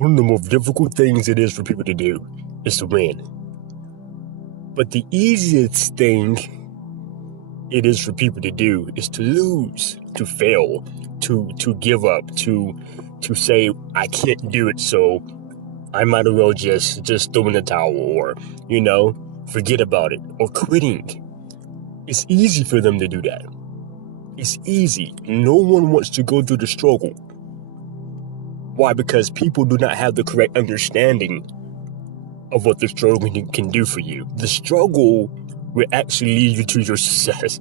One of the most difficult things it is for people to do is to win. But the easiest thing it is for people to do is to lose, to fail, to give up, to say, I can't do it, so I might as well just throw in the towel, or, forget about it, or quitting. It's easy for them to do that. It's easy. No one wants to go through the struggle. Why? Because people do not have the correct understanding of what the struggle can do for you. The struggle will actually lead you to your success.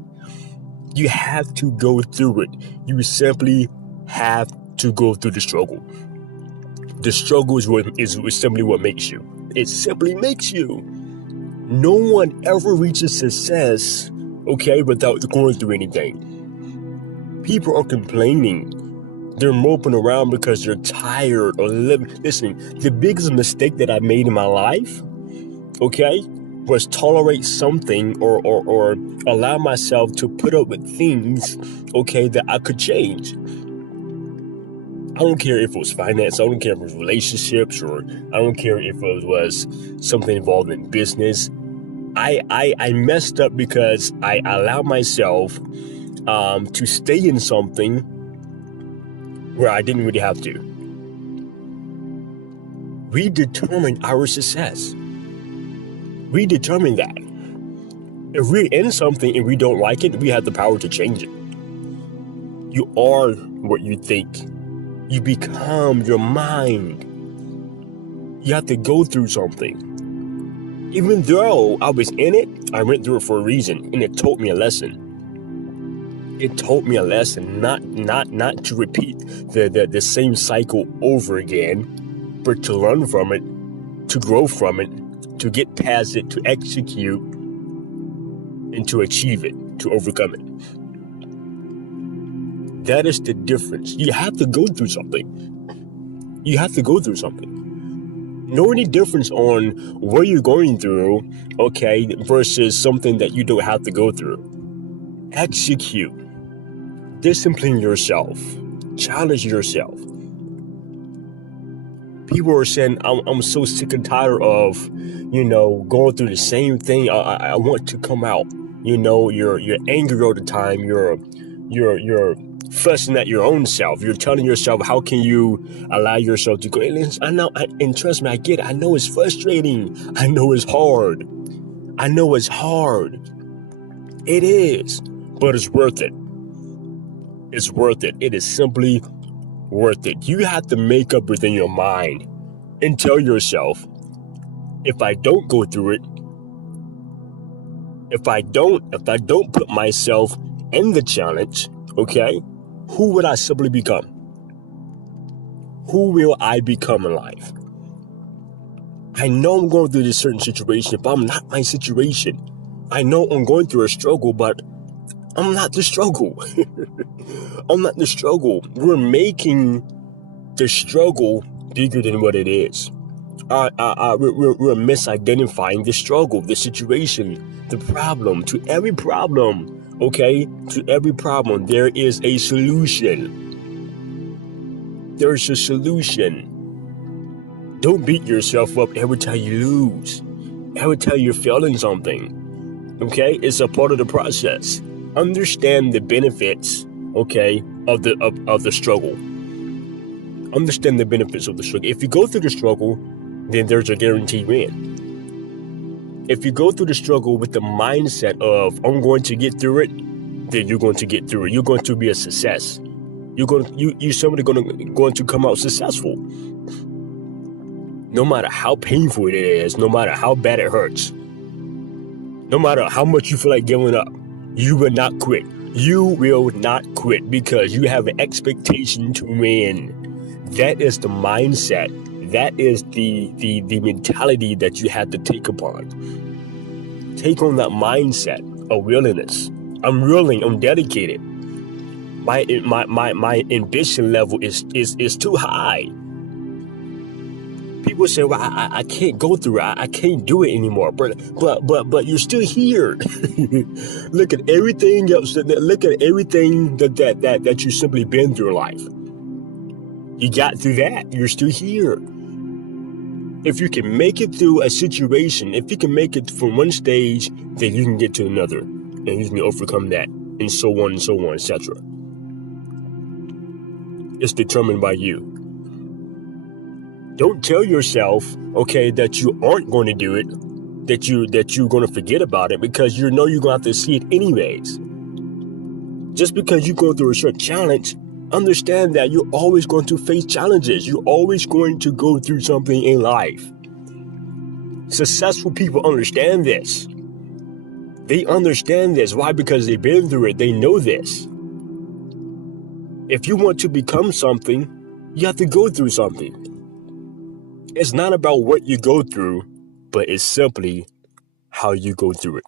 You have to go through it. You simply have to go through the struggle. The struggle is simply what makes you. It simply makes you. No one ever reaches success, without going through anything. People are complaining. They're moping around because they're tired or living. Listen, the biggest mistake that I made in my life, was tolerate something or allow myself to put up with things, that I could change. I don't care if it was finance. I don't care if it was relationships, or I don't care if it was something involved in business. I messed up because I allowed myself to stay in something where I didn't really have to. We determine our success. We determine that. If we're in something and we don't like it, we have the power to change it. You are what you think. You become your mind. You have to go through something. Even though I was in it, I went through it for a reason, and it taught me a lesson. It taught me a lesson, not to repeat the same cycle over again, but to learn from it, to grow from it, to get past it, to execute, and to achieve it, to overcome it. That is the difference. You have to go through something. You have to go through something. Know any difference on what you're going through, versus something that you don't have to go through. Execute. Discipline yourself. Challenge yourself. People are saying, I'm so sick and tired of, going through the same thing. I want to come out. You're angry all the time. You're fussing at your own self. You're telling yourself, how can you allow yourself to go? I know, and trust me, I get it. I know it's frustrating. I know it's hard. It is, but it's worth it. It's worth it. It is simply worth it. You have to make up within your mind and tell yourself, if I don't go through it, if I don't put myself in the challenge, who would I simply become? Who will I become in life? I know I'm going through this certain situation, but I'm not my situation. I know I'm going through a struggle, but I'm not the struggle. I'm not the struggle. We're making the struggle bigger than what it is. We're misidentifying the struggle, the situation, the problem. To every problem, to every problem, there is a solution. There's a solution. Don't beat yourself up every time you lose, every time you're failing something. It's a part of the process. Understand the benefits, of the struggle. Understand the benefits of the struggle. If you go through the struggle, then there's a guaranteed win. If you go through the struggle with the mindset of, I'm going to get through it, then you're going to get through it. You're going to be a success. You're somebody going to come out successful. No matter how painful it is, no matter how bad it hurts, no matter how much you feel like giving up, you will not quit. You will not quit because you have an expectation to win. That is the mindset. That is the mentality that you have to take upon. Take on that mindset of willingness. I'm willing. I'm dedicated. My ambition level is too high. People say, well, I can't go through it. I can't do it anymore. But you're still here. Look at everything else. Look at everything that you simply been through in life. You got through that. You're still here. If you can make it through a situation, if you can make it from one stage, then you can get to another, and you can overcome that, and so on, etc. It's determined by you. Don't tell yourself, okay, that you aren't going to do it, that you're going to forget about it, because you know you're going to have to see it anyways. Just because you go through a certain challenge, understand that you're always going to face challenges. You're always going to go through something in life. Successful people understand this. They understand this. Why? Because they've been through it. They know this. If you want to become something, you have to go through something. It's not about what you go through, but it's simply how you go through it.